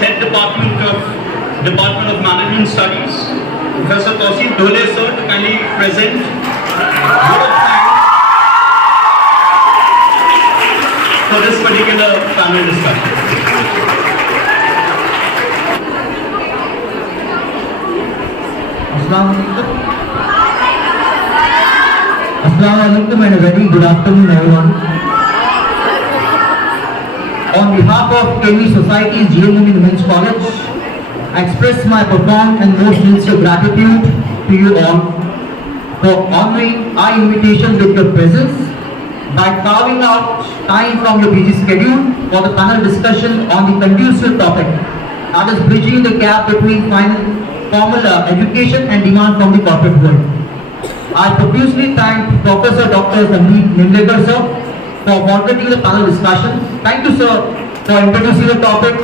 Head Department of Management Studies, Professor Tawseef Dole sir, to kindly present for this particular panel discussion. Assalamu alaikum and a very good afternoon everyone. On behalf of KV Society's GA Momin Men's College, I express my profound and most sincere gratitude to you all for honoring our invitation with your presence by carving out time from your busy schedule for the panel discussion on the conducive topic, that is bridging the gap between formal education and demand from the corporate world. I profusely thank Professor Dr. Sandeep Nimlekar sir for moderating the panel discussion. Thank you sir for introducing the topic,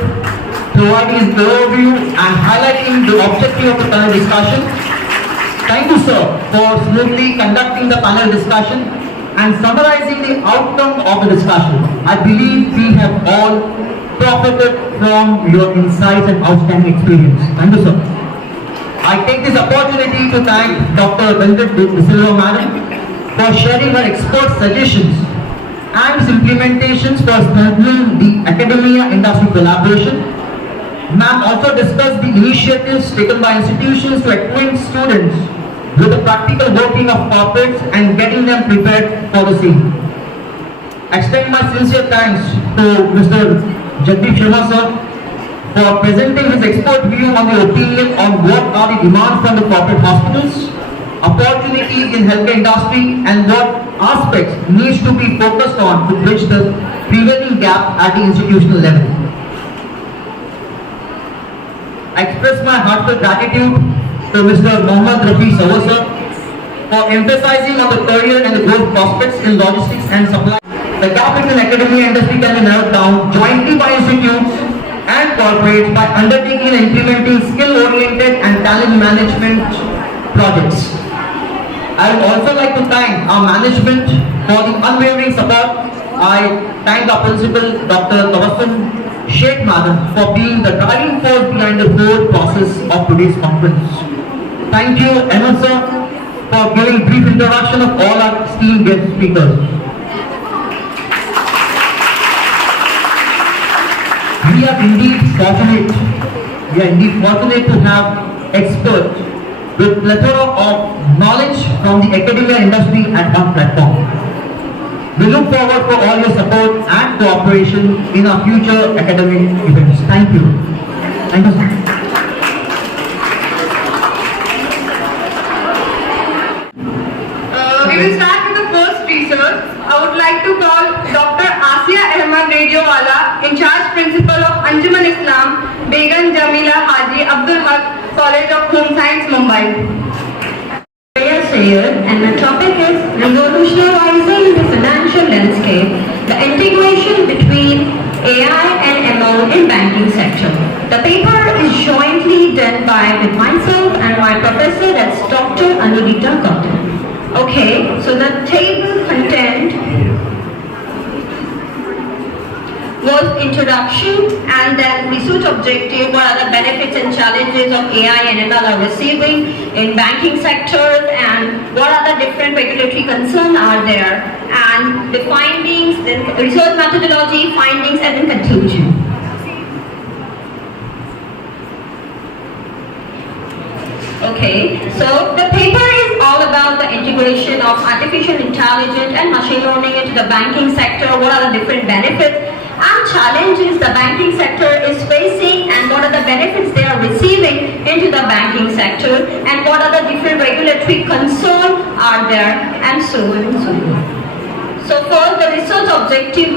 providing an overview and highlighting the objective of the panel discussion. Thank you sir for smoothly conducting the panel discussion and summarizing the outcome of the discussion. I believe we have all profited from your insights and outstanding experience. Thank you sir. I take this opportunity to thank Dr. Velvet De Silva Madam for sharing her expert suggestions and implementations for strengthening the academia-industry collaboration. Ma'am also discussed the initiatives taken by institutions to acquaint students with the practical working of corporates and getting them prepared for the same. Extend my sincere thanks to Mr. Jagdeep Sharma sir for presenting his expert view on the opinion on what are the demands from the corporate hospitals, opportunities in healthcare industry and what aspects needs to be focused on to bridge the prevailing gap at the institutional level. I express my heartfelt gratitude to Mr. Mohammad Rafi Sir for emphasizing on the career and the growth prospects in logistics and supply. The gap between academia and industry can be narrowed down jointly by institutes and corporates by undertaking and implementing skill-oriented and talent management projects. I would also like to thank our management for the unwavering support. I thank our principal, Dr. Tawassum Sheikh Madam, for being the driving force behind the whole process of today's conference. Thank you, Emma sir, for giving brief introduction of all our esteemed guest speakers. We are indeed fortunate to have experts with plethora of knowledge from the academia industry at one platform. We look forward for all your support and cooperation in our future academic events. Thank you. Thank you, sir. We will start with the first speaker. I would like to call Dr. Asia Ahmad Radiowala, in charge principal of Anjuman Islam, Begum Jamila Haji Abdul Haq, College of Home Science, Mumbai. And the topic is revolutionizing the financial landscape, the integration between AI and ML in banking sector. The paper is jointly done by with myself and my professor, that's Dr. Anudita Gautam. Okay, so the table content was introduction and then research objective, what are the benefits and challenges of AI and ML are receiving in banking sectors and what are the different regulatory concerns are there, and the findings, then research methodology, findings and then conclusion. Okay, so the paper is all about the integration of artificial intelligence and machine learning into the banking sector, what are the different benefits and challenges the banking sector is facing and what are the benefits they are receiving into the banking sector and what are the different regulatory concerns are there and so on and so on. So for the research objective,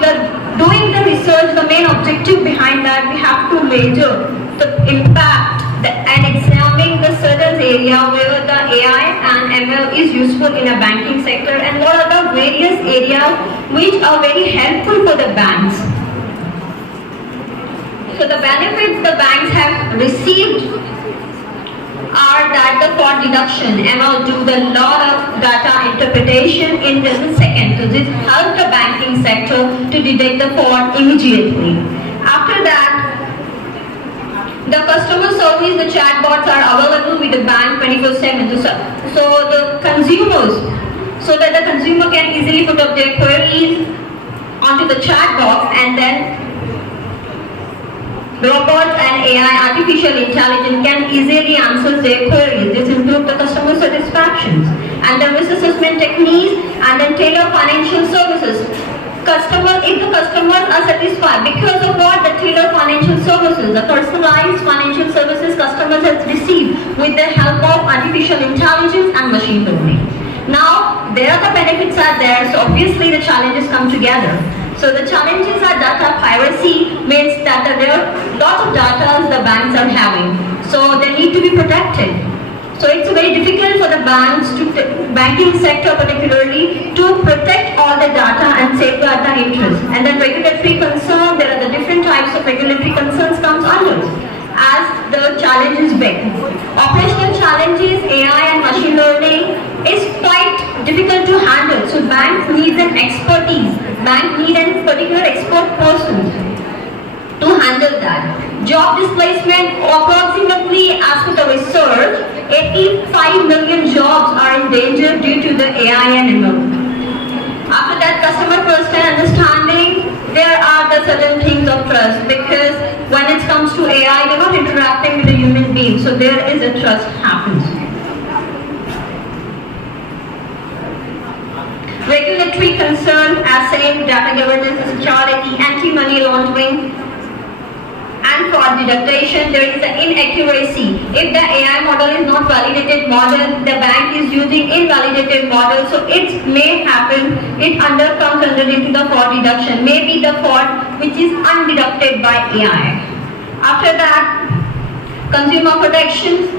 doing the research, the main objective behind that, we have to measure the impact and examine the certain area where the AI and ML is useful in a banking sector and what are the various areas which are very helpful for the banks. So the benefits the banks have received are that the fraud deduction, ML do the lot of data interpretation in just a second. So this helps the banking sector to detect the fraud immediately. After that, The customer service, the chatbots are available with the bank 24/7. So the consumers, so that the consumer can easily put up their queries onto the chat box, and then robots and AI, artificial intelligence, can easily answer their queries. This improves the customer satisfaction. And the risk assessment techniques, and then tailor financial services. If the customers are satisfied, because of what? The tailored financial services, the personalized financial services customers have received with the help of artificial intelligence and machine learning. Now, there are the benefits are there, so obviously the challenges come together. So the challenges are data piracy, means that there are lots of data the banks are having. So they need to be protected. So it's very difficult for the banking sector particularly, to protect all the data and safeguard the interest. And then regulatory concern, there are the different types of regulatory concerns comes under, as the challenge is big. Operational challenges, AI and machine learning is quite difficult to handle. So banks need an expertise. Bank need a particular expert person to handle that. Job displacement, approximately as per the research, 85 million jobs are in danger due to the AI and ML. After that, customer trust and understanding, there are the certain things of trust, because when it comes to AI, they're not interacting with a human being, so there is a trust happens. Regulatory concern, as saying data governance, security, anti-money laundering, and fraud detection. There is an inaccuracy. If the AI model is not validated model, the bank is using invalidated model, so it may happen, it comes under into the fraud deduction. Maybe the fraud which is undeducted by AI. After that, consumer protections,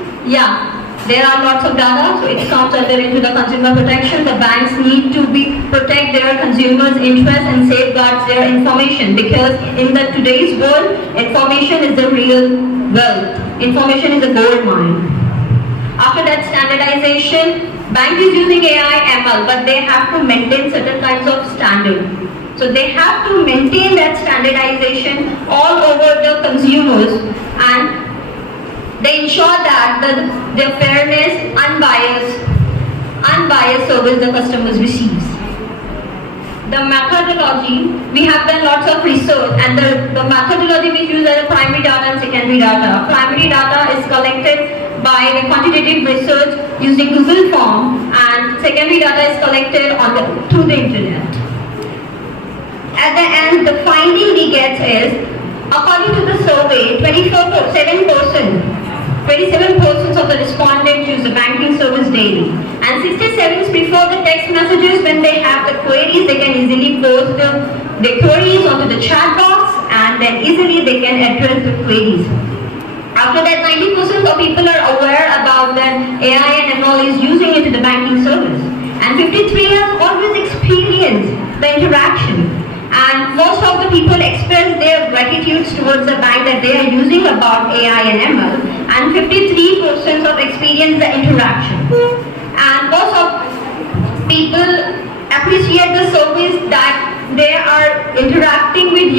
there are lots of data, so it comes under into the consumer protection. The banks need to protect their consumers' interests and safeguard their information, because in the today's world, information is the real wealth. Information is a gold mine. After that, standardization, bank is using AI, ML, but they have to maintain certain kinds of standard. So they have to maintain that standardization all over the consumers, and they ensure that the fairness, unbiased service the customers receives. The methodology, we have done lots of research, and the methodology we use are the primary data and secondary data. Primary data is collected by the quantitative research using Google form, and secondary data is collected through the internet. At the end, the finding we get is, according to the survey, 27% of the respondents use the banking service daily, and 67% prefer the text messages. When they have the queries, they can easily post the queries onto the chat box, and then easily they can address the queries. After that, 90% of people are aware about that AI and ML is using it in the banking service, and 53% have always experienced the interaction. And most of the people express their gratitude towards the bank that they are using about AI and ML, and 53% of experience the interaction. And most of people appreciate the service that they are interacting with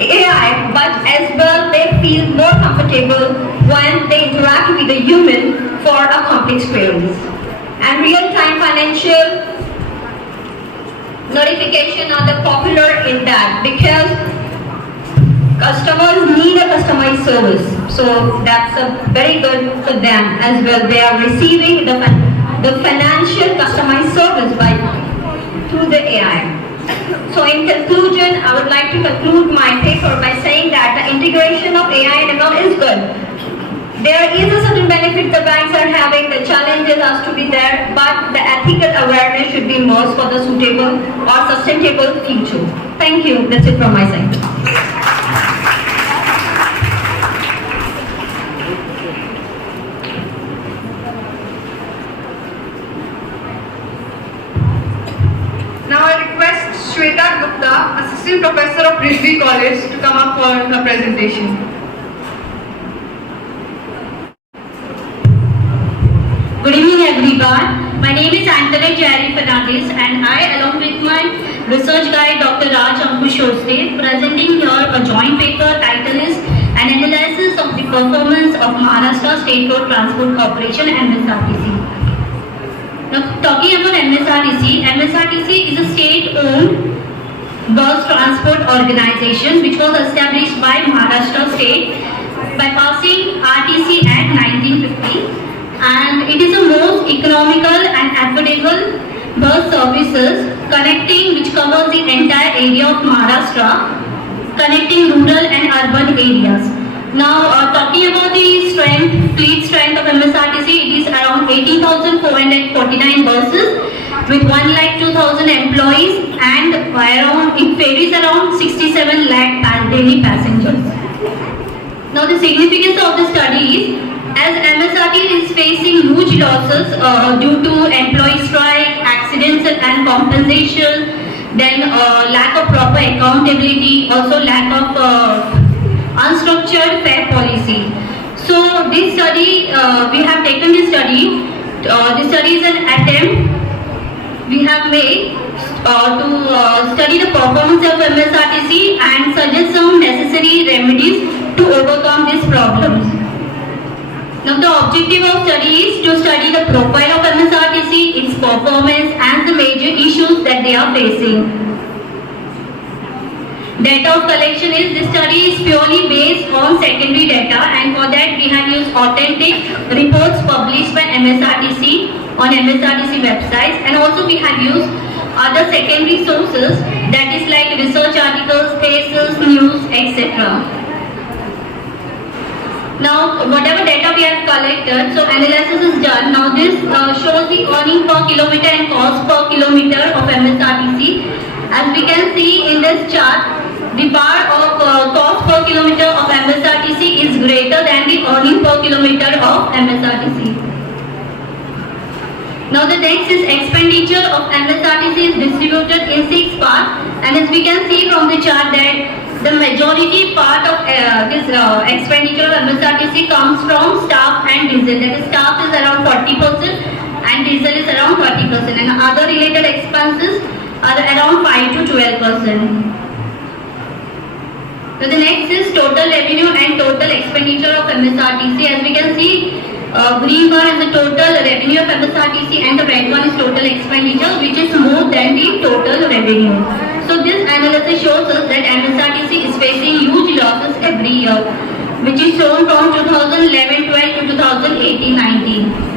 AI, but as well they feel more comfortable when they interact with a human for a complex queries. And real-time financial notification are the popular in that, because customers need a customized service, so that's very good for them as well. They are receiving the financial customized service through the AI. So in conclusion, I would like to conclude my paper by saying that the integration of AI and ML is good. There is a certain benefit the banks are having, the challenges has to be there, but the ethical awareness should be more for the suitable or sustainable future. Thank you. That's it from my side. Now I request Shweta Gupta, Assistant Professor of Bhiwandi College, to come up for her presentation. Good evening everyone. My name is Anthony Jerry Fernandez, and I, along with my research guide Dr. Raj Ankush Shosde, presenting here a joint paper titled is An Analysis of the performance of Maharashtra State Road Transport Corporation MSRTC. Now talking about MSRTC, MSRTC is a state-owned bus transport organization which was established by Maharashtra state by passing RTC Act 1950, and it is the most economical and affordable bus services connecting, which covers the entire area of Maharashtra, connecting rural and urban areas. Now talking about the fleet strength of MSRTC, it is around 18,449 buses with 1,02,000 employees, and it varies around 67 lakh daily passengers. Now the significance of the study is, as MSRTC is facing huge losses due to employee strike, accidents and compensation, then lack of proper accountability, also lack of unstructured fare policy. So this study, we have taken this study. This study is an attempt we have made to study the performance of MSRTC and suggest some necessary remedies to overcome these problems. Now the objective of study is to study the profile of MSRTC, its performance and the major issues that they are facing. Data of collection is, this study is purely based on secondary data, and for that we have used authentic reports published by MSRTC on MSRTC websites, and also we have used other secondary sources, that is like research articles, cases, news, etc. Now whatever data we have collected, so analysis is done. Now this shows the earning per kilometer and cost per kilometer of MSRTC. As we can see in this chart, the part of cost per kilometer of MSRTC is greater than the earning per kilometer of MSRTC. Now the next is expenditure of MSRTC is distributed in 6 parts, and as we can see from the chart that the majority part of this expenditure of MSRTC comes from staff and diesel. That is, staff is around 40% and diesel is around 30%, and other related expenses are around 5 to 12%. So the next is total revenue and total expenditure of MSRTC. As we can see, green bar is the total revenue of MSRTC and the red one is total expenditure, which is more than the total revenue. So this analysis shows us that MSRTC is facing huge losses every year, which is shown from 2011-12 to 2018-19.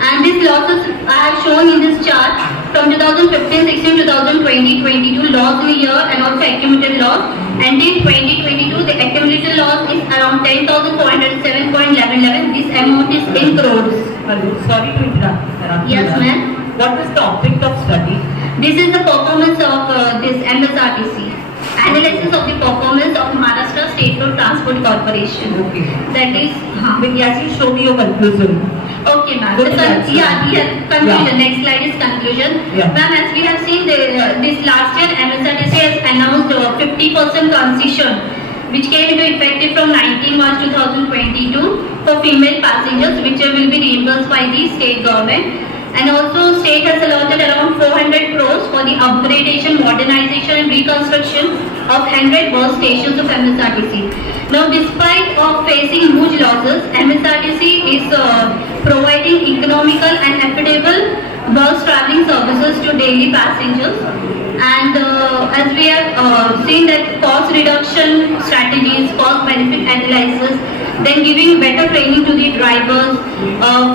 And these losses I have shown in this chart from 2015-16, 2020-22 loss in a year and also accumulated loss. And in 2022, the accumulated loss is around 10,407.11. This amount is in crores. Sorry to interrupt. Yes, ma'am. What is the object of study? This is the performance of this MSRTC. Analysis of the performance of Maharashtra State Road Transport Corporation. Okay. That is, Yes, you show me your conclusion. okay, ma'am. Good slide, Conclusion. Yeah. Next slide is conclusion. Yeah. Ma'am, as we have seen, this last year MSRTC has announced 50% concession, which came into effect from 19 March 2022 for female passengers, which will be reimbursed by the state government. And also state has allotted around 400 crores for the upgradation, modernization and reconstruction of 100 bus stations of MSRTC. Now despite of facing huge losses, MSRTC is providing economical and affordable bus travelling services to daily passengers. And as we have seen that cost reduction strategies, cost benefit analysis, then giving better training to the drivers,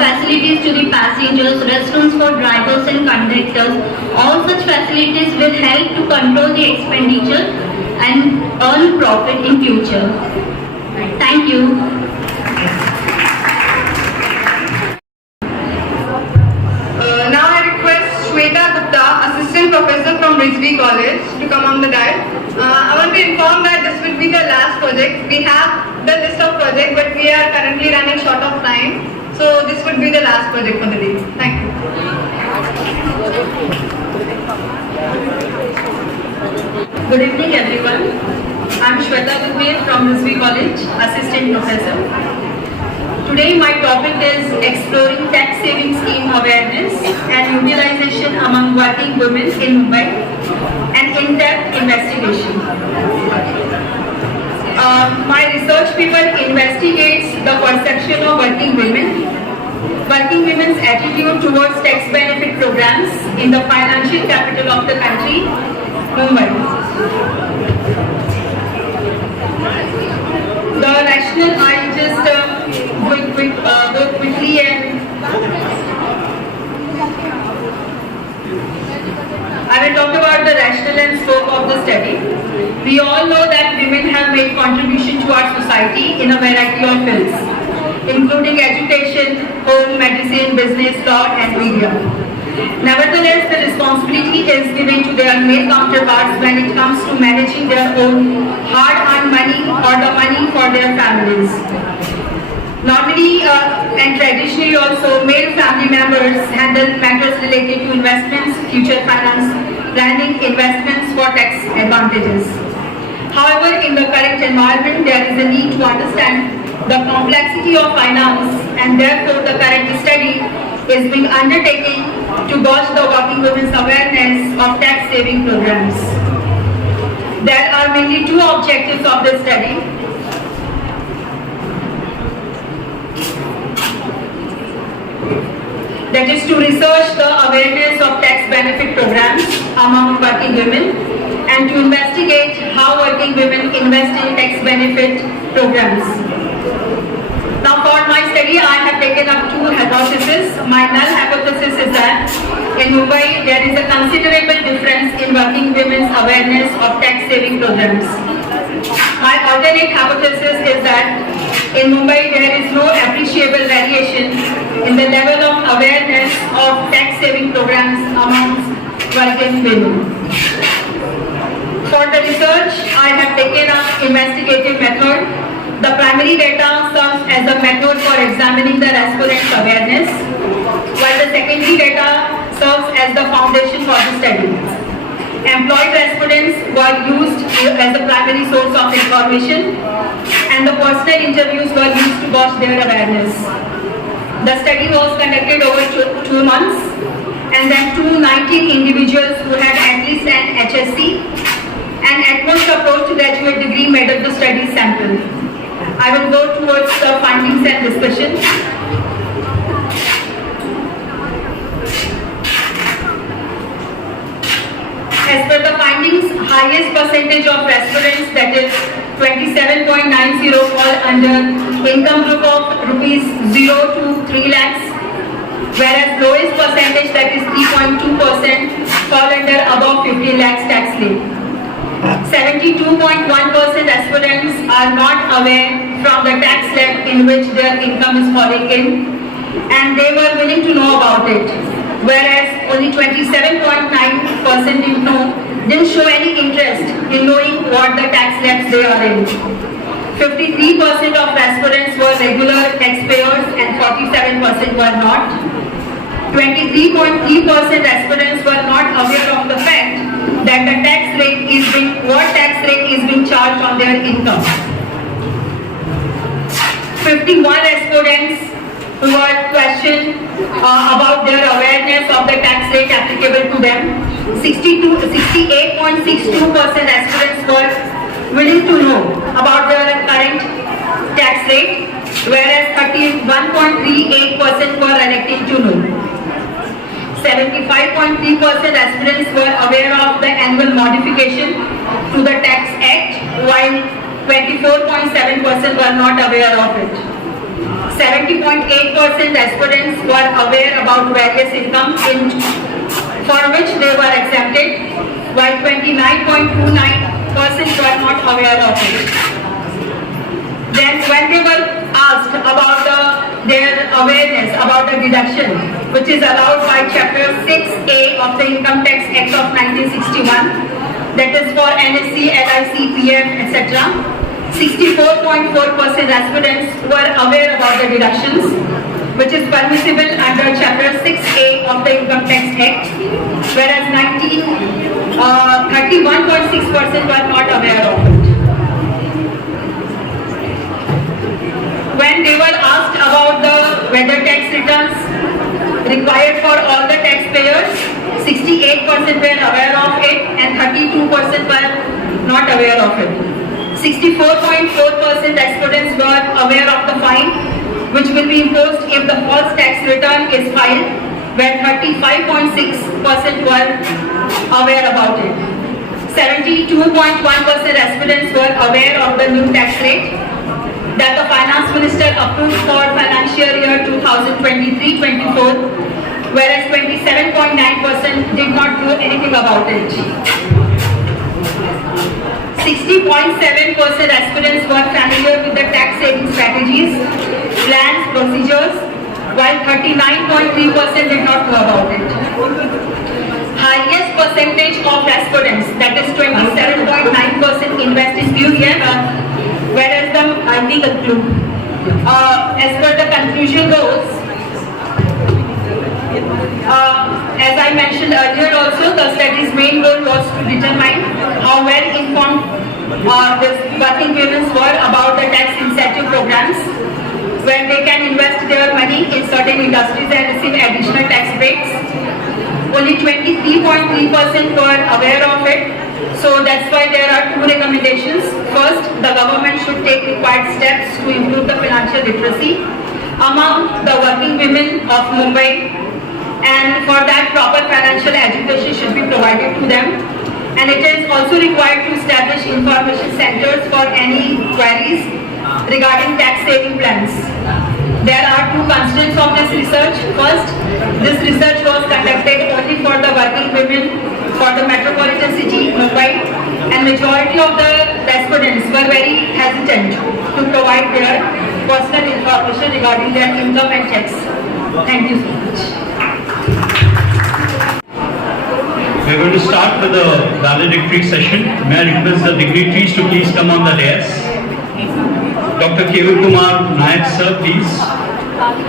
facilities to the passengers, restrooms for drivers and conductors. All such facilities will help to control the expenditure and earn profit in future. Thank you. Now I request Shweta Gupta, Assistant Professor from Rizvi College, to come on the dais. I want to inform that this will be the last project. We have the list of projects, but we are currently running short of time. So this would be the last project for the day. Thank you. Good evening everyone. I am Shweta Gupta from Rizvi College, Assistant Professor. Today my topic is exploring tax saving scheme awareness and utilization among working women in Mumbai, and in-depth investigation. My research paper investigates the perception of working women's attitude towards tax benefit programs in the financial capital of the country, Mumbai. The rationale, I just go quickly and I will talk about the rationale and scope of the study. We all know that women have made contribution to our society in a variety of fields, including education, home, medicine, business, law, and media. Nevertheless, the responsibility is given to their male counterparts when it comes to managing their own hard-earned money or the money for their families. Normally and traditionally also, male family members handle matters related to investments, future finance, planning, investments for tax advantages. However, in the current environment, there is a need to understand the complexity of finance, and therefore the current study is being undertaken to gauge the working women's awareness of tax saving programs. There are mainly two objectives of this study. That is to research the awareness of tax benefit programs among working women and to investigate how working women invest in tax benefit programs. Now for my study, I have taken up two hypotheses. My null hypothesis is that in Mumbai there is a considerable difference in working women's awareness of tax saving programs. My alternate hypothesis is that in Mumbai there is no appreciable variation in the level of awareness of tax saving programs amongst working women. For the research, I have taken up investigative method. The primary data serves as a method for examining the respondents' awareness, while the secondary data serves as the foundation for the study. Employed respondents were used as the primary source of information, and the personal interviews were used to gauge their awareness. The study was conducted over 2 months, and then 219 individuals who had at least an HSC and at most a postgraduate degree made up the study sample. I will go towards the findings and discussion. As per the findings, highest percentage of respondents, that is 27.90, fall under income group of rupees 0 to 3 lakhs, whereas lowest percentage, that is 3.2%, fall under above 15 lakhs tax rate. 72.1% respondents are not aware from the tax slab in which their income is falling in, and they were willing to know about it, whereas only 27.9% didn't show any interest in knowing what the tax slabs they are in. 53% of respondents were regular taxpayers and 47% were not. 23.3% respondents were not aware of the fact that the tax rate is being charged on their income. 51 respondents who were questioned about their awareness of the tax rate applicable to them. 68.62% respondents were willing to know about their current tax rate, whereas 31.38% were electing to know. 75.3% respondents were aware of the annual modification to the Tax Act, while 24.7% were not aware of it. 70.8% respondents were aware about various income for which they were exempted, while 29.29% were not aware of it. Then when they were asked about their awareness about the deduction, which is allowed by Chapter 6A of the Income Tax Act of 1961, that is for NSC, LIC, PF, etc. 64.4% respondents were aware about the deductions, which is permissible under Chapter 6A of the Income Tax Act, whereas 31.6% were not aware of it. When they were asked about whether tax returns required for all the taxpayers, 68% were aware of it and 32% were not aware of it. 64.4% respondents were aware of the fine which will be imposed if the false tax return is filed, where 35.6% were aware about it. 72.1% respondents were aware of the new tax rate that the Finance Minister approved for financial year 2023-24, whereas 27.9% did not know anything about it. 60.7% respondents were familiar with the tax saving strategies, plans, procedures, while 39.3% did not know about it. Highest percentage of respondents, that is 27.9%, invest in few years, whereas the as per the conclusion goes, as I mentioned earlier also, the study's main goal was to determine how well informed these working women were about the tax incentive programs, where they can invest their money in certain industries and receive additional tax breaks. Only 23.3% were aware of it. So that's why there are two recommendations. First, the government should take required steps to improve the financial literacy among the working women of Mumbai, and for that proper financial education should be provided to them. And it is also required to establish information centers for any queries regarding tax saving plans. There are two constraints of this research. First, this research was conducted only for the working women for the metropolitan city Mumbai, and majority of the respondents were very hesitant to provide their personal information regarding their income and tax. Thank you so much. We're going to start with the valedictory session. May I request the dignitaries to please come on the dais. Dr. Kevur Kumar Nayak sir, please.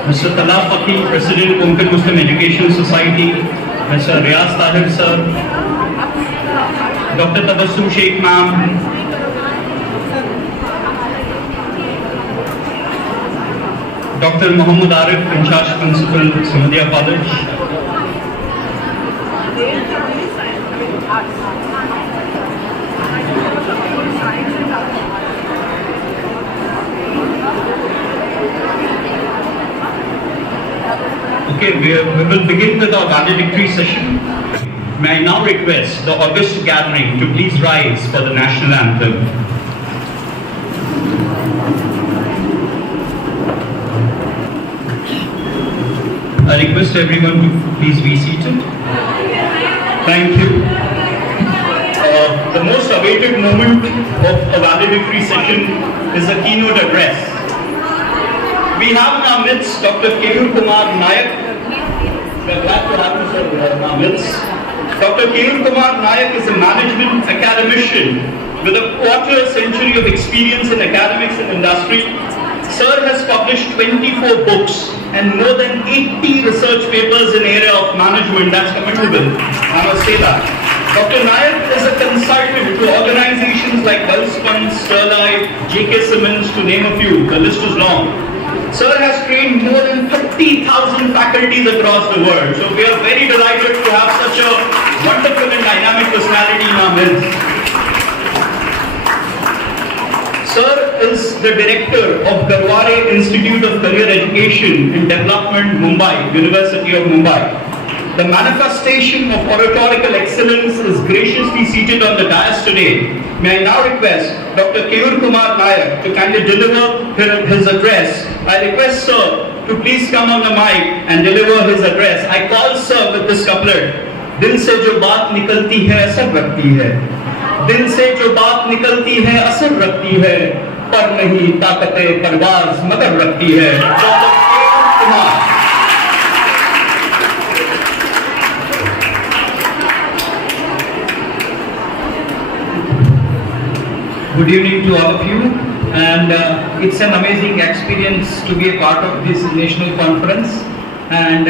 Mr. Talab Faqi, President, Konkan Muslim Education Society. Mr. Riyaz Tahir sir. Dr. Tabassum Sheikh ma'am. Dr. Muhammad Arif, in charge principal, Samadia College. Okay, we will begin with our valedictory session. May I now request the august gathering to please rise for the national anthem. I request everyone to please be seated. Thank you. The most awaited moment of a valedictory session is the keynote address. We have in our midst Dr. Kevur Kumar Nayak. We are glad to have you, sir, in our midst. Dr. Kevur Kumar Nayak is a management academician with a quarter century of experience in academics and industry. Sir has published 24 books and more than 80 research papers in area of management. That's commendable, I must say that. Dr. Nayak is a consultant to organizations like Welspun, Sterlite, J.K. Simmons, to name a few. The list is long. Sir has trained more than 50,000 faculties across the world. So we are very delighted to have such a wonderful and dynamic personality in our midst. Sir is the director of Garware Institute of Career Education and Development, Mumbai, University of Mumbai. The manifestation of oratorical excellence is graciously seated on the dais today. May I now request Dr. Kevur Kumar Nayak to kindly deliver his address. I request Sir to please come on the mic and deliver his address. I call Sir with this couplet. दिल से जो बात निकलती है असर रखती है, दिल से जो बात निकलती है असर रखती है, पर नहीं ताकते परवाज़ मगर रखती है. डॉक्टर केवल Kumar. Good evening to all of you, and it's an amazing experience to be a part of this national conference, and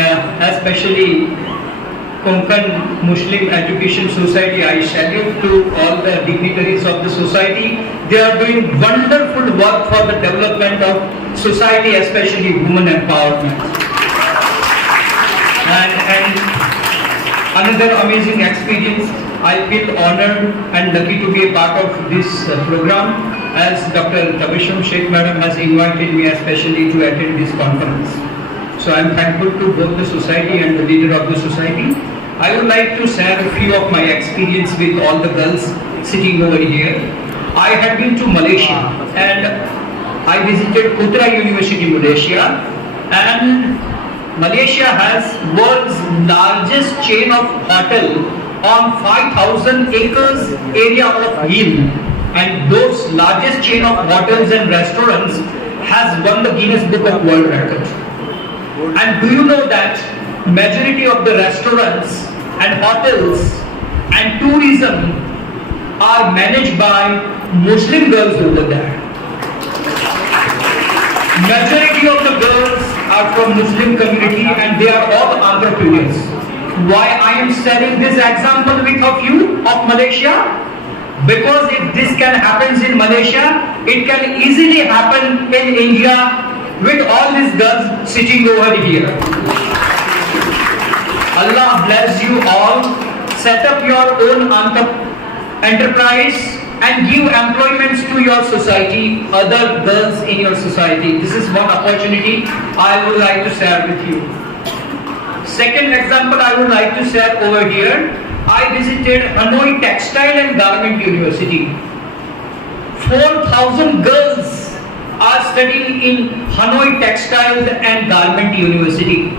especially Konkan Muslim Education Society. I salute to all the dignitaries of the society. They are doing wonderful work for the development of society, especially women empowerment. And another amazing experience. I feel honored and lucky to be a part of this program. as Dr. Tabisham Sheikh Madam has invited me especially to attend this conference. So I am thankful to both the society and the leader of the society. I would like to share a few of my experience with all the girls sitting over here. I had been to Malaysia and I visited Putra University, Malaysia, and Malaysia has world's largest chain of hotel on 5,000 acres area of hill, and those largest chain of hotels and restaurants has won the Guinness Book of World Record. And do you know that majority of the restaurants and hotels and tourism are managed by Muslim girls over there? Majority of the girls are from Muslim community and they are all entrepreneurs. Why I am sharing this example with of you of Malaysia? Because if this can happen in Malaysia, it can easily happen in India with all these girls sitting over here. Allah bless you all. Set up your own enterprise and give employments to your society, other girls in your society. This is one opportunity I would like to share with you. Second example I would like to share over here. I visited Hanoi Textile and Garment University. 4,000 girls are studying in Hanoi Textile and Garment University.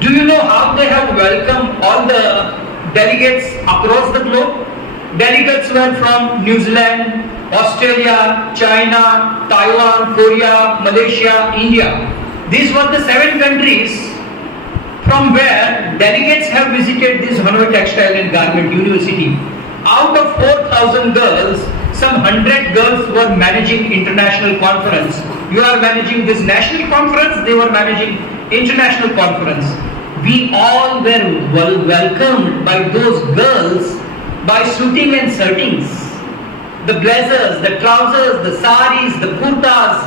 Do you know how they have welcomed all the delegates across the globe? Delegates were from New Zealand, Australia, China, Taiwan, Korea, Malaysia, India. These were the 7 countries from where delegates have visited this Hanoi Textile and Garment University. Out of 4,000 girls, some 100 girls were managing international conference. You are managing this national conference, they were managing international conference. We all were welcomed by those girls by suiting and shirtings. The blazers, the trousers, the saris, the kurtas,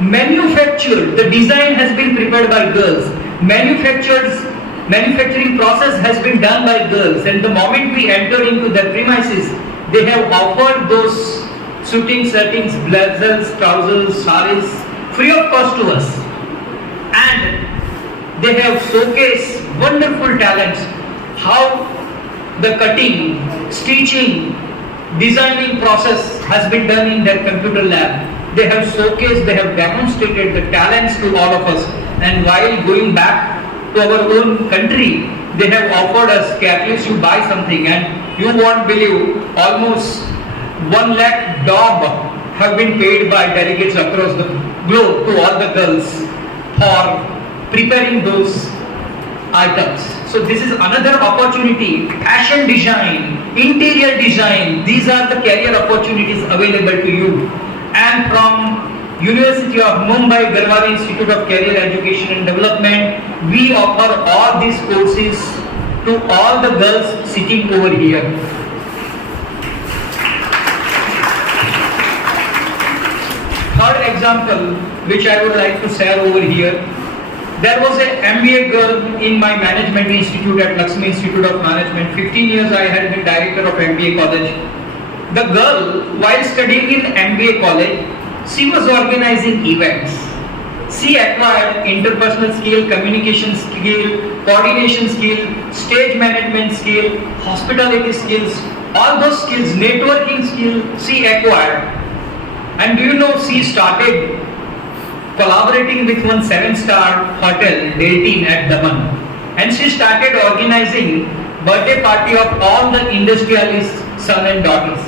manufactured, the design has been prepared by girls. Manufacturing process has been done by girls, and the moment we enter into the premises, they have offered those suiting, shirtings, blazers, trousers, saris free of cost to us. And they have showcased wonderful talents, how the cutting, stitching, designing process has been done in their computer lab. They have showcased, they have demonstrated the talents to all of us. And while going back to our own country, they have offered us, at least you buy something, and you won't believe, almost 1 lakh dog have been paid by delegates across the globe to all the girls for preparing those items. So this is another opportunity. Fashion design, interior design, these are the career opportunities available to you. And from University of Mumbai, Garwal Institute of Career Education and Development, we offer all these courses to all the girls sitting over here. Third example, which I would like to share over here. There was an MBA girl in my management institute at Lakshmi Institute of Management. 15 years I had been director of MBA college. The girl, while studying in MBA college, she was organizing events. She acquired interpersonal skill, communication skill, coordination skill, stage management skill, hospitality skills, all those skills, networking skill she acquired. And do you know, she started collaborating with one 7-star hotel, Deltin at Daman. And she started organizing birthday party of all the industrialists' son and daughters.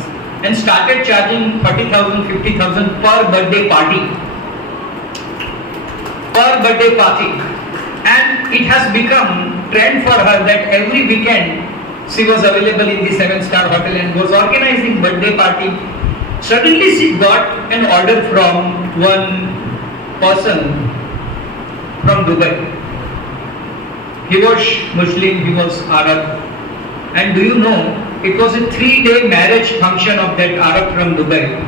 And started charging 40,000, 50,000 per birthday party. And it has become trend for her that every weekend she was available in the 7-star hotel and was organizing birthday party. Suddenly she got an order from one person from Dubai. He was Muslim, he was Arab. And do you know, it was a 3-day marriage function of that Arab from Dubai.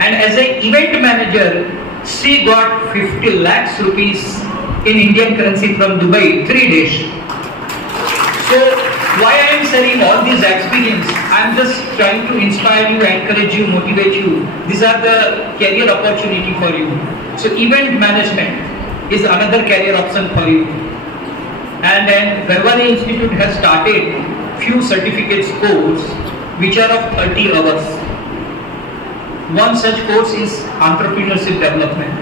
And as an event manager, she got 50 lakhs rupees in Indian currency from Dubai, 3 days. So why I am sharing all these experience? I am just trying to inspire you, encourage you, motivate you. These are the career opportunity for you. So event management is another career option for you. And then Bhiwandi Institute has started few certificates course which are of 30 hours. One such course is entrepreneurship development.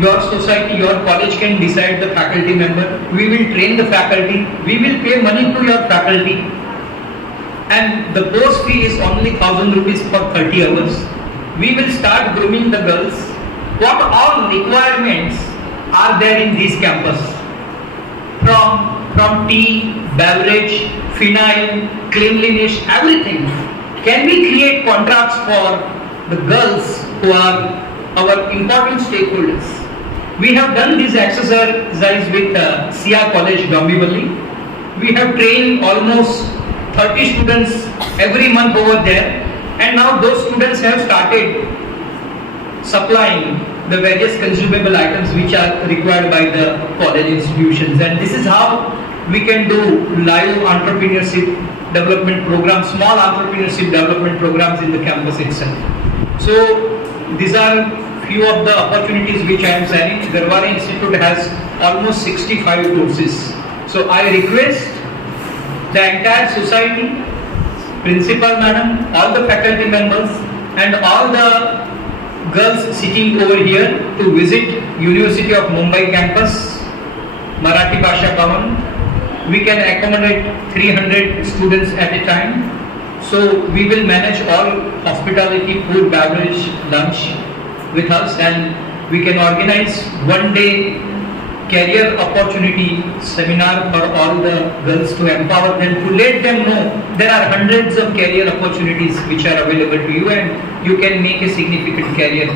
Your society, your college can decide the faculty member. We will train the faculty. We will pay money to your faculty. And the course fee is only 1,000 rupees for 30 hours. We will start grooming the girls. What all requirements are there in this campus? From tea, beverage, phenyl, cleanliness, everything. Can we create contracts for the girls who are our important stakeholders? We have done this exercise with Sia College, Bhiwandi. We have trained almost 30 students every month over there, and now those students have started supplying the various consumable items which are required by the college institutions. And this is how we can do live entrepreneurship development programs, small entrepreneurship development programs in the campus itself. So these are few of the opportunities which I am sharing. Bhiwandi Institute has almost 65 courses. So I request the entire society, principal madam, all the faculty members and all the girls sitting over here to visit University of Mumbai campus, Marathi Bhasha Bhavan. We can accommodate 300 students at a time. So we will manage all hospitality, food, beverage, lunch with us, and we can organize one day career opportunity seminar for all the girls to empower them, to let them know there are hundreds of career opportunities which are available to you and you can make a significant career.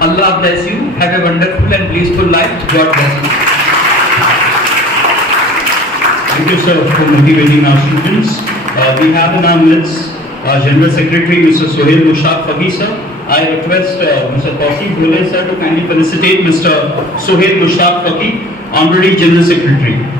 Allah bless you. Have a wonderful and blissful life. God bless you. Thank you, sir, for motivating our students. We have in our midst our General Secretary, Mr. Sohail Mushtaq Faqih, sir. I request Mr. Tawseef Bhole, sir, to kindly felicitate Mr. Sohail Mushtaq Faqih, Honorary General Secretary.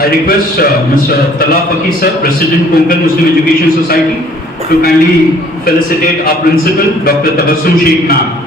I request Mr. Talha Faqih, sir, President Konkan Muslim Education Society, to kindly felicitate our principal, Dr. Tabassum Sheikh ma'am.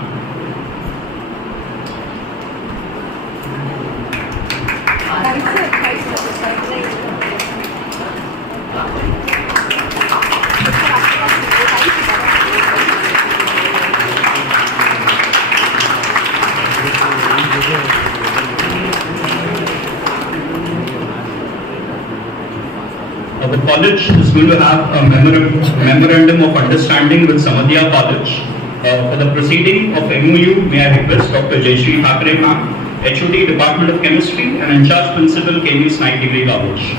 The college is going to have a memorandum of understanding with Samadhiya College. For the proceeding of MOU, may I request Dr. Jayshree Taqreer ma'am, HOD Department of Chemistry and in charge principal, KVS 9 Degree College.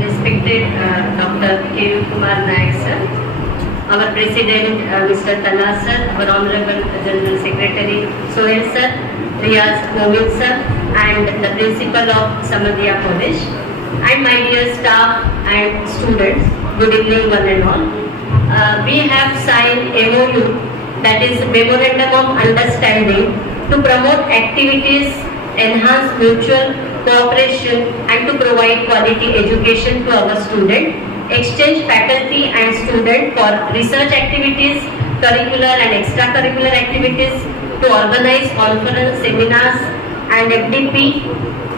Respected Dr. K. Kumar Naik sir, our President Mr. Talha sir, our Honorable General Secretary Sohail sir, Riyaz Momin sir, and the Principal of Samadhiya College, and my dear staff and students, good evening one and all. We have signed MOU, that is Memorandum of Understanding, to promote activities, enhance mutual cooperation and to provide quality education to our students, exchange faculty and students for research activities, curricular and extracurricular activities, to organize conference, seminars and FDP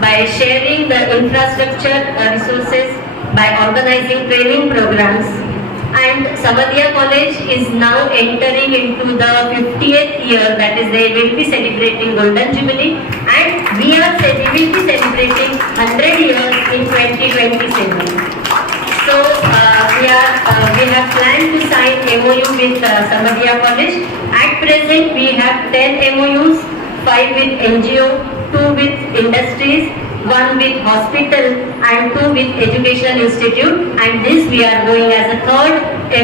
by sharing the infrastructure resources, by organizing training programs. And Samadhiya College is now entering into the 50th year, that is they will be celebrating Golden Jubilee, and we will be celebrating 100 years in 2027. So we have planned to sign MOU with Samadhiya College. At present we have 10 MOUs, 5 with NGO, 2 with industries, one with hospital and two with education institute, and this we are going as a third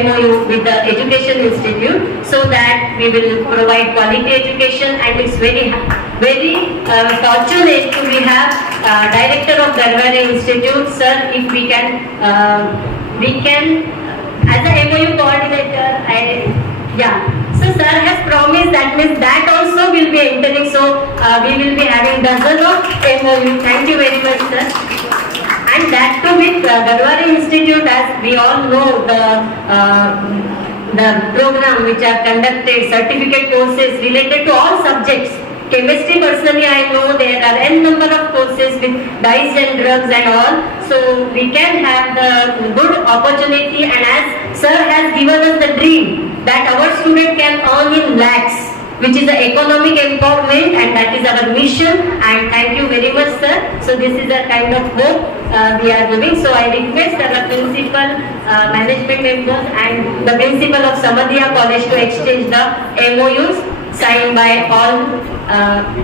MOU with the education institute, so that we will provide quality education. And it's very fortunate to we have director of Bhiwandi Institute, sir. If we can as a MOU coordinator, So sir has promised, that means that also will be entering. So we will be having dozens of MOU. Thank you very much, sir. And that too with Bhiwandi Institute, as we all know, the program which are conducted, certificate courses related to all subjects. Chemistry, personally, I know there are n number of courses with dyes and drugs and all. So we can have the good opportunity, and as sir has given us the dream that our student can earn in lakhs, which is the economic empowerment, and that is our mission. And thank you very much, sir. So this is a kind of hope we are giving. So I request our principal, management members and the principal of Samadhiya College to exchange the MOUs signed by all.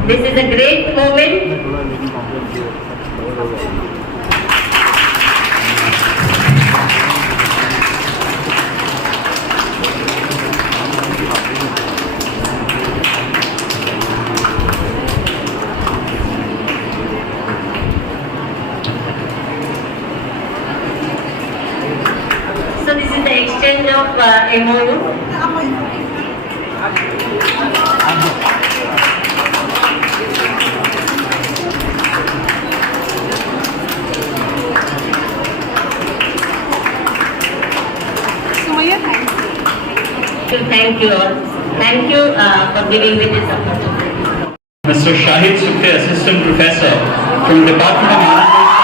This is a great moment. So this is the exchange of MOU. Thank you all. Thank you for giving me this opportunity. Mr. Shahid Sukte, Assistant Professor from Department of Management,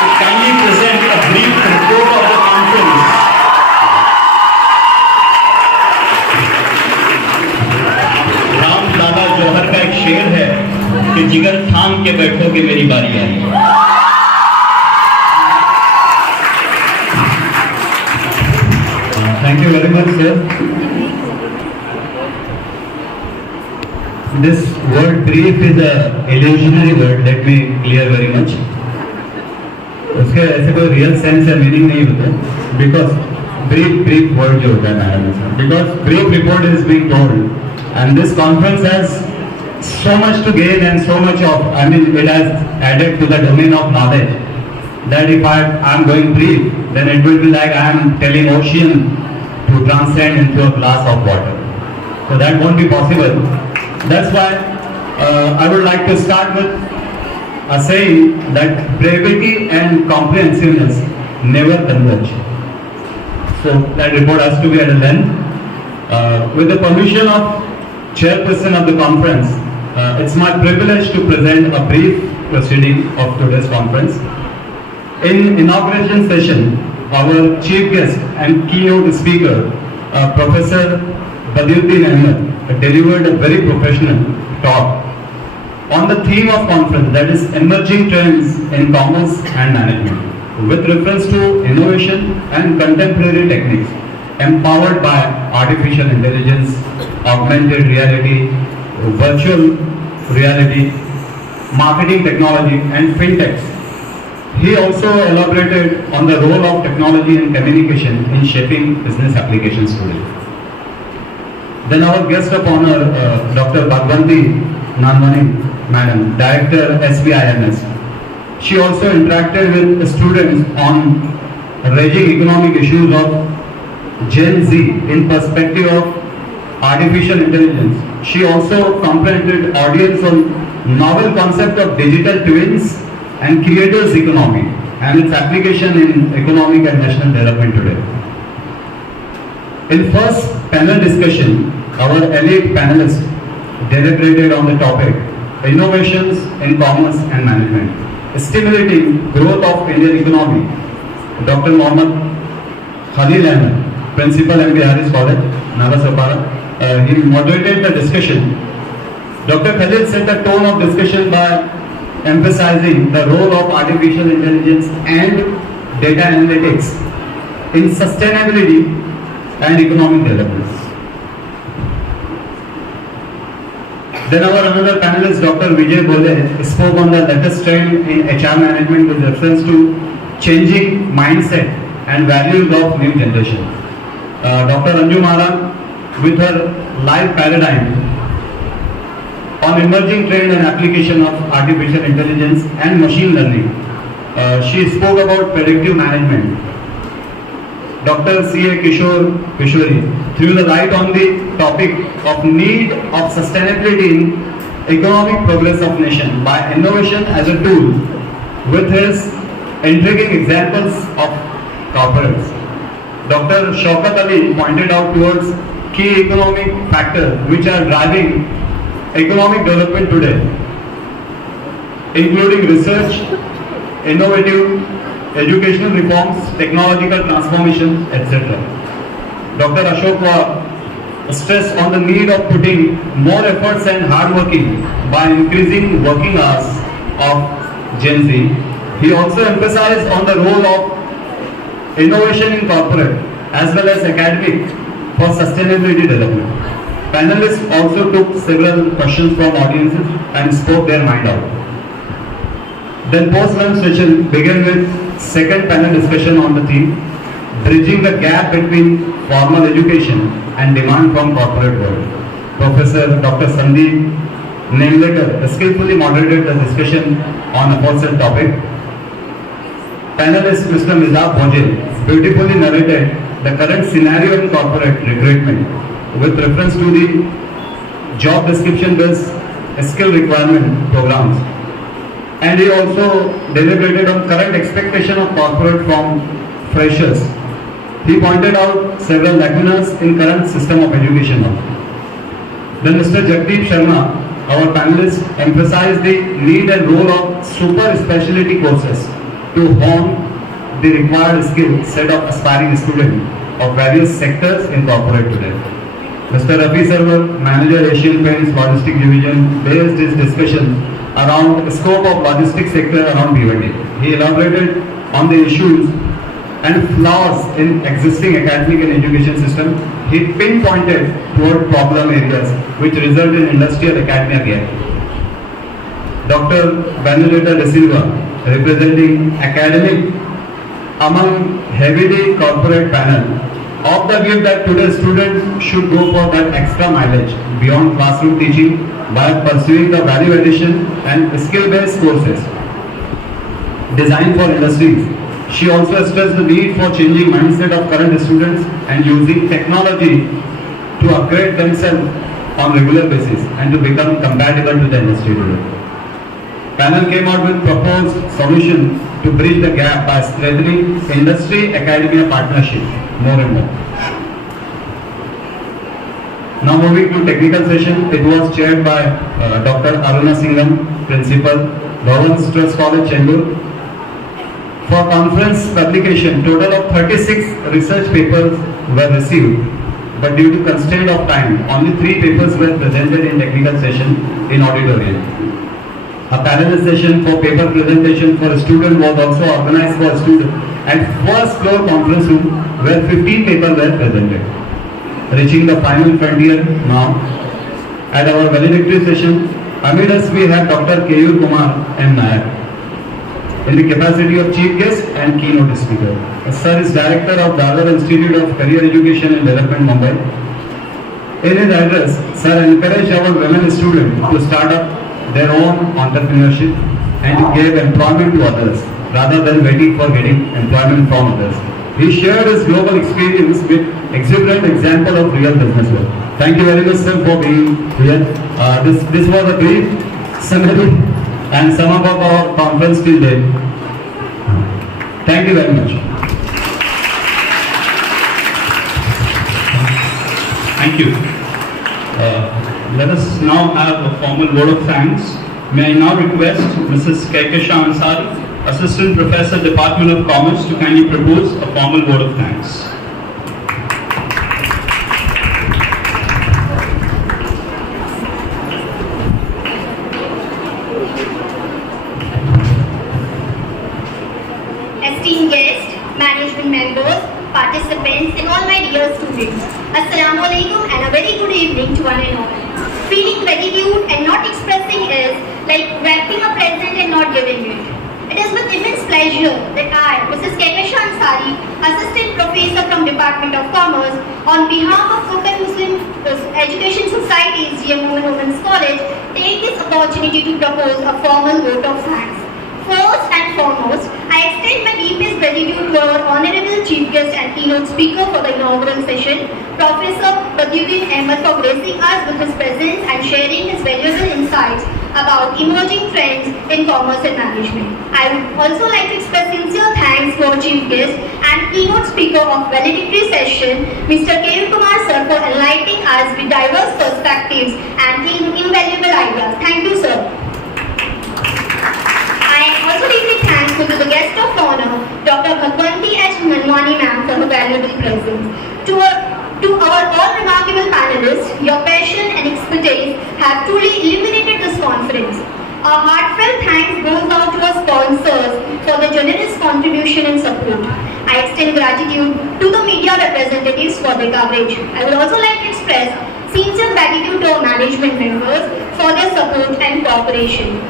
to kindly present a brief report of the conference. Ram लाला जौहर का एक शेर है कि जिगर थाम के बैठो कि मेरी बारी आई। Thank you very much, sir. This word brief is a illusionary word. Let me clear very much. उसके ऐसे कोई real sense या meaning नहीं होता. Because brief word जो होता है madam, because brief report is being told, and this conference has so much to gain and so much of, it has added to the domain of knowledge. That if I am going brief, then it will be like I am telling ocean to transcend into a glass of water. So that won't be possible. That's why I would like to start with a saying that brevity and comprehensiveness never converge. So that report has to be at a length. With the permission of chairperson of the conference, it's my privilege to present a brief proceeding of today's conference. In inauguration session, our chief guest and keynote speaker, Professor Badiuddin Ahmed, delivered a very professional talk on the theme of conference, that is emerging trends in commerce and management, with reference to innovation and contemporary techniques empowered by artificial intelligence, augmented reality, virtual reality, marketing technology and fintechs. He also elaborated on the role of technology and communication in shaping business applications today. Then our guest of honor, Dr. Bhiwandi Madam, Director SBIMS. She also interacted with the students on raging economic issues of Gen Z in perspective of artificial intelligence. She also comprehended audience on novel concept of digital twins and creators economy and its application in economic and national development today. In first panel discussion, our elite panelists deliberated on the topic innovations in commerce and management, stimulating growth of Indian economy. Dr. Mohammed Khalil Ahmed, Principal M.B. Harris College, Nagasopara, he moderated the discussion. Dr. Khalil set the tone of discussion by emphasizing the role of artificial intelligence and data analytics in sustainability and economic development. Then our another panelist, Dr. Vijay Bole, spoke on the latest trend in HR management with reference to changing mindset and values of new generation. Dr. Anju Maran, with her live paradigm on emerging trend and application of artificial intelligence and machine learning, she spoke about predictive management. Dr. C.A. Kishori threw the light on the topic of need of sustainability in economic progress of nation by innovation as a tool with his intriguing examples of corporates. Dr. Shaukat Ali pointed out towards key economic factors which are driving economic development today, including research, innovative educational reforms, technological transformation, etc. Dr. Ashok Wah stressed on the need of putting more efforts and hard working by increasing working hours of Gen Z. He also emphasized on the role of innovation in corporate as well as academic for sustainability development. Panelists also took several questions from audiences and spoke their mind out. Then post-lunch session began with second panel discussion on the theme bridging the gap between formal education and demand from corporate world. Professor Dr. Sandeep Nemlekar skillfully moderated the discussion on aforesaid topic. Panelist Mr. Mizab Bhoje beautifully narrated the current scenario in corporate recruitment with reference to the job description based skill requirement programs. And he also deliberated on current expectation of corporate from freshers. He pointed out several lacunas in current system of education. Then Mr. Jagdeep Sharma, our panelist, emphasized the need and role of super specialty courses to hone the required skill set of aspiring students of various sectors in corporate today. Mr. Rafi Sarwar, Manager Asian Paints Logistics Division, based his discussion around the scope of logistics sector around Bhiwandi. He elaborated on the issues and flaws in existing academic and education system. He pinpointed toward problem areas which result in industrial academia gap. Dr. Benedetta De Silva, representing academic among heavily corporate panel, of the view that today's students should go for that extra mileage beyond classroom teaching by pursuing the value addition and skill-based courses designed for industries. She also stressed the need for changing mindset of current students and using technology to upgrade themselves on regular basis and to become compatible to the industry today. Panel came out with proposed solution to bridge the gap by strengthening industry-academia partnership more and more. Now moving to technical session, it was chaired by Dr. Aruna Singham, Principal, Government Trust College, Chennur. For conference publication, total of 36 research papers were received, but due to constraint of time, only 3 papers were presented in technical session in auditorium. A parallel session for paper presentation for a student was also organized for a student at first floor conference room where 15 papers were presented. Reaching the final frontier now. At our valedictory session, amid us we have Dr. Keyur Kumar M. Nayak in the capacity of chief guest and keynote speaker. Sir is director of Dadar Institute of Career Education and Development, Mumbai. In his address, Sir encouraged our women students to start up their own entrepreneurship and to give employment to others rather than waiting for getting employment from others. He shared his global experience with exuberant example of real business work. Thank you very much, sir, for being here. This was a brief summary and sum up of our conference till date. Thank you very much. Thank you. Let us now have a formal word of thanks. May I now request Mrs. Kaikasha Ansari, Assistant Professor, Department of Commerce, to kindly propose a formal word of thanks. Esteemed guests, management members, participants and all my dear students. Assalamu alaikum and a very good evening to one and all. Feeling gratitude gratitude and not expressing is like wrapping a present and not giving it. It is with immense pleasure that I, Mrs. Kekesha Ansari, Assistant Professor from Department of Commerce, on behalf of Open Muslim Education Society's GM Momin Women's College, take this opportunity to propose a formal vote of thanks. First and foremost, I extend my deepest gratitude to our Honorable Chief Guest and Keynote Speaker for the inaugural session, Professor Badiuddin Ahmed, for gracing us with his presence and sharing his valuable insights about emerging trends in commerce and management. I would also like to express sincere thanks to our Chief Guest and Keynote Speaker of valedictory session, Mr. K. Kumar Sir, for enlightening us with diverse perspectives and invaluable ideas. Thank you, sir. I am also deeply thankful to the guest of honor, Dr. Bhiwandi H. Manwani ma'am, for her valuable presence. To our all remarkable panelists, your passion and expertise have truly illuminated this conference. Our heartfelt thanks goes out to our sponsors for the generous contribution and support. I extend gratitude to the media representatives for their coverage. I would also like to express sincere gratitude to our management members for their support and cooperation.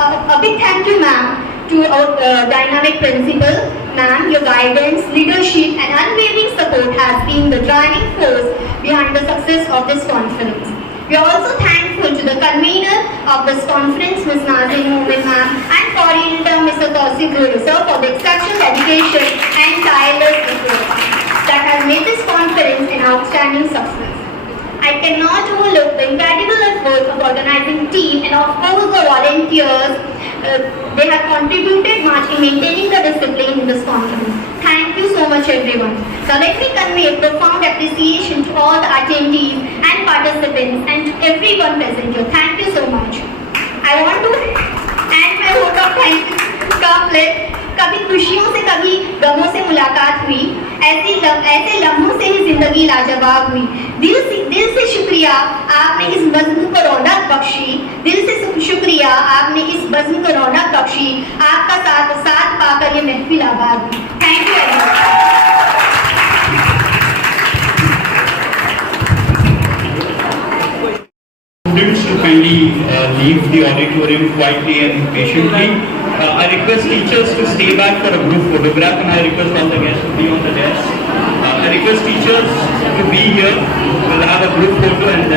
A big thank you, ma'am, to our dynamic principal. Ma'am, your guidance, leadership and unwavering support has been the driving force behind the success of this conference. We are also thankful to the convener of this conference, Ms. Nazin Momin ma'am, and coordinator, Mr. Tausif sir, for the exceptional dedication and tireless effort that has made this conference an outstanding success. I cannot overlook the incredible efforts of organizing team and of course the volunteers. They have contributed much in maintaining the discipline in this conference. Thank you so much, everyone. Now let me convey a profound appreciation to all the attendees and participants and to everyone present here. Thank you so much. I want to end my vote of thank you. कभी खुशियों से कभी गमों से मुलाकात हुई, ऐसे लम्हों से ही जिंदगी लाजवाब हुई। दिल से शुक्रिया आपने इस बज़्म को रौनक बख्शी, दिल से शुक्रिया आपने इस बज़्म को रौनक बख्शी, आपका साथ पाकर ये महफिल आबाद हुई। Thank you very much. Students to kindly leave the auditorium quietly and patiently. I request teachers to stay back for a group photograph, and I request all the guests to be on the desk. I request teachers to be here. We'll have a group photo and